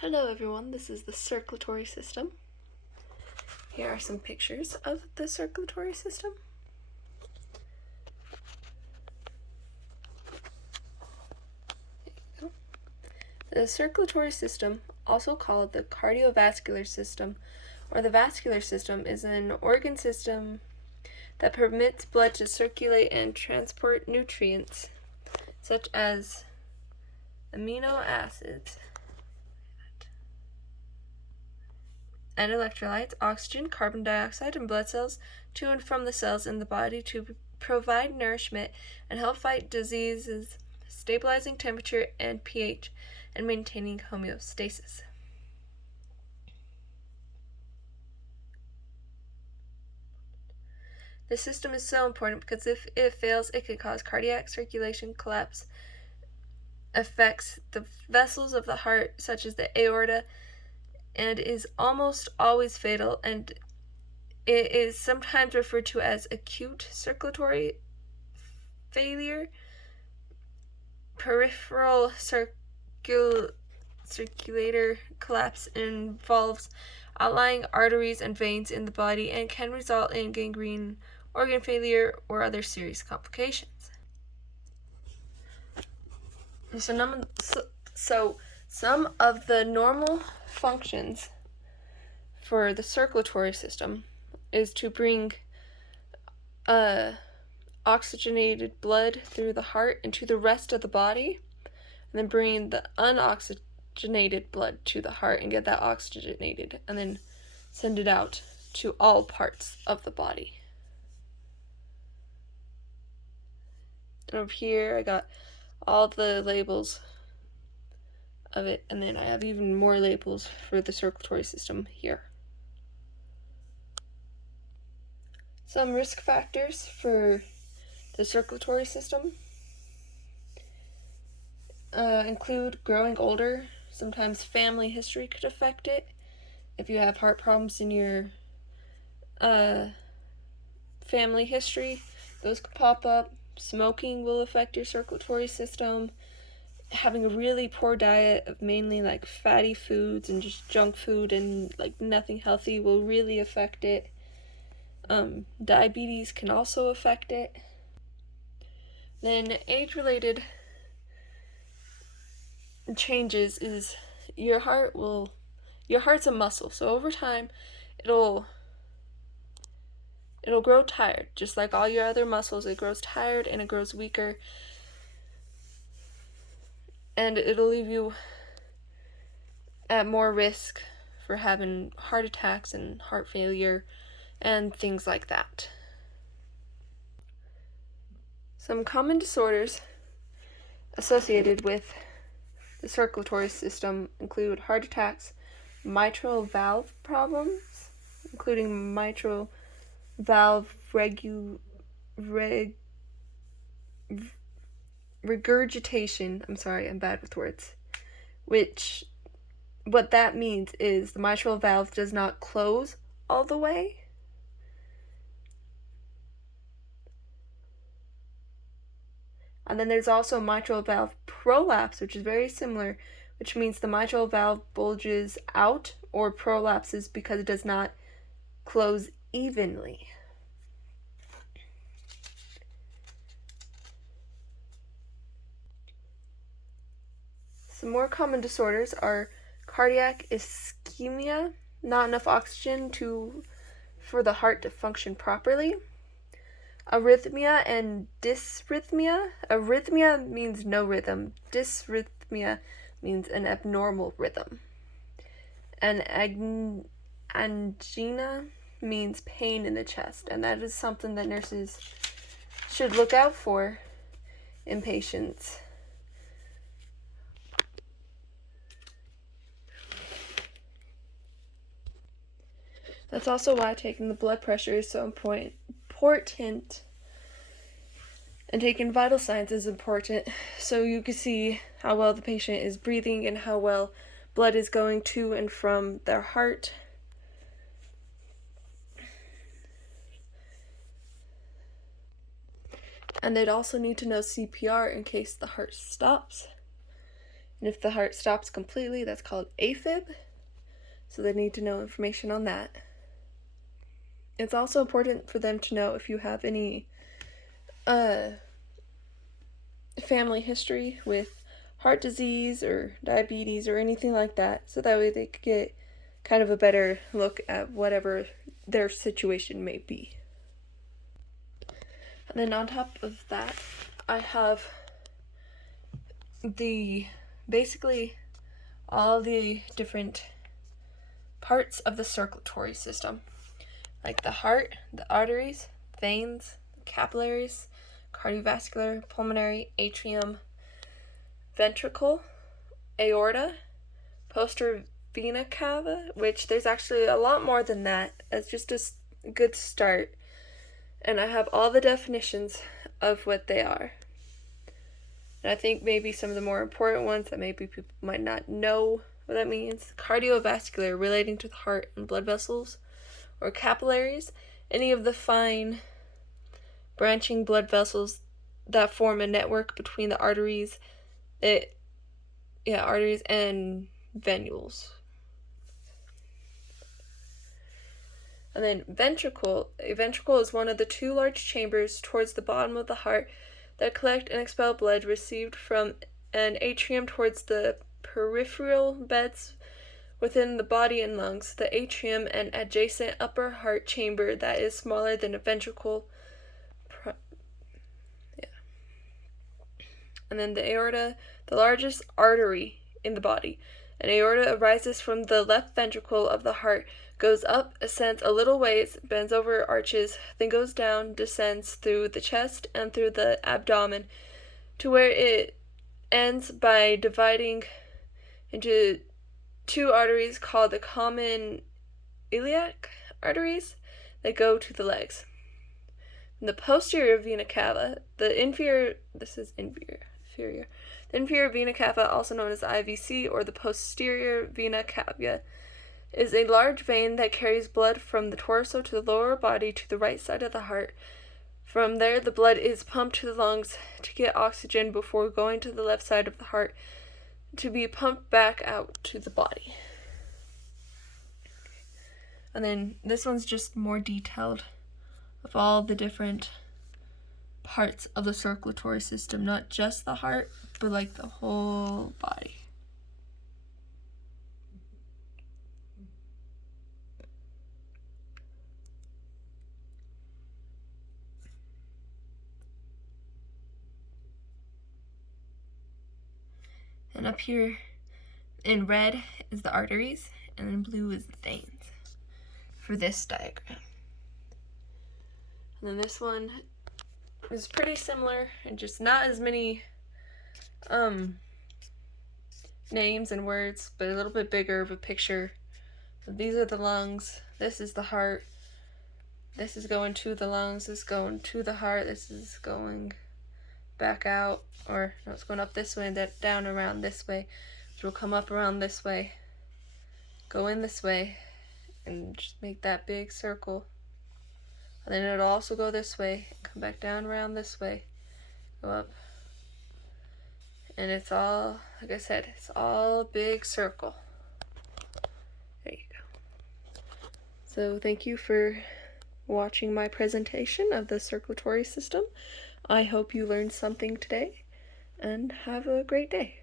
Hello everyone, this is the circulatory system. Here are some pictures of the circulatory system. There you go. The circulatory system, also called the cardiovascular system or the vascular system, is an organ system that permits blood to circulate and transport nutrients such as amino acids and electrolytes, oxygen, carbon dioxide, and blood cells to and from the cells in the body to provide nourishment and help fight diseases, stabilizing temperature and pH, and maintaining homeostasis. This system is so important because if it fails, it could cause cardiac circulation collapse, affects the vessels of the heart, such as the aorta, and is almost always fatal, and it is sometimes referred to as acute circulatory failure. Peripheral circulator collapse involves outlying arteries and veins in the body and can result in gangrene, organ failure, or other serious complications. So some of the normal functions for the circulatory system is to bring oxygenated blood through the heart into the rest of the body, and then bring the unoxygenated blood to the heart and get that oxygenated, and then send it out to all parts of the body. And over here I got all the labels of it, and then I have even more labels for the circulatory system here. Some risk factors for the circulatory system include growing older. Sometimes family history could affect it. If you have heart problems in your family history, those could pop up. Smoking will affect your circulatory system. Having a really poor diet of mainly like fatty foods and just junk food and like nothing healthy will really affect it. Diabetes can also affect it. Then age-related changes is your heart's a muscle, so over time it'll grow tired. Just like all your other muscles, it grows tired and it grows weaker, and it'll leave you at more risk for having heart attacks and heart failure and things like that. Some common disorders associated with the circulatory system include heart attacks, mitral valve problems, including mitral valve regurgitation. I'm sorry, I'm bad with words. What that means is the mitral valve does not close all the way. And then there's also mitral valve prolapse, which is very similar, which means the mitral valve bulges out or prolapses because it does not close evenly. Some more common disorders are cardiac ischemia, not enough oxygen for the heart to function properly. Arrhythmia and dysrhythmia. Arrhythmia means no rhythm. Dysrhythmia means an abnormal rhythm. And angina means pain in the chest, and that is something that nurses should look out for in patients. That's also why taking the blood pressure is so important, and taking vital signs is important, so you can see how well the patient is breathing and how well blood is going to and from their heart. And they'd also need to know CPR in case the heart stops. And if the heart stops completely, that's called AFib. So they need to know information on that. It's also important for them to know if you have any family history with heart disease or diabetes or anything like that, so that way they could get kind of a better look at whatever their situation may be. And then on top of that, I have basically all the different parts of the circulatory system, like the heart, the arteries, veins, capillaries, cardiovascular, pulmonary, atrium, ventricle, aorta, posterior vena cava, which there's actually a lot more than that. It's just a good start. And I have all the definitions of what they are. And I think maybe some of the more important ones that maybe people might not know what that means. Cardiovascular, relating to the heart and blood vessels, or capillaries, any of the fine branching blood vessels that form a network between the arteries, arteries and venules. And then ventricle. A ventricle is one of the two large chambers towards the bottom of the heart that collect and expel blood received from an atrium towards the peripheral beds within the body and lungs. The atrium, an adjacent upper heart chamber that is smaller than a ventricle. And then the aorta, the largest artery in the body. An aorta arises from the left ventricle of the heart, goes up, ascends a little ways, bends over arches, then goes down, descends through the chest and through the abdomen to where it ends by dividing into two arteries called the common iliac arteries that go to the legs. In the posterior vena cava, the inferior vena cava, also known as IVC, or the posterior vena cava, is a large vein that carries blood from the torso to the lower body to the right side of the heart. From there, the blood is pumped to the lungs to get oxygen before going to the left side of the heart to be pumped back out to the body. And then this one's just more detailed of all the different parts of the circulatory system, not just the heart, but like the whole body. And up here in red is the arteries, and in blue is the veins for this diagram. And then this one is pretty similar and just not as many names and words, but a little bit bigger of a picture. So these are the lungs, this is the heart, this is going to the lungs, this is going to the heart, this is going back out, or no, it's going up this way and then down around this way, which will come up around this way, go in this way, and just make that big circle. And then it'll also go this way, come back down around this way, go up. And it's all, like I said, it's all a big circle. There you go. So thank you for watching my presentation of the circulatory system. I hope you learned something today, and have a great day.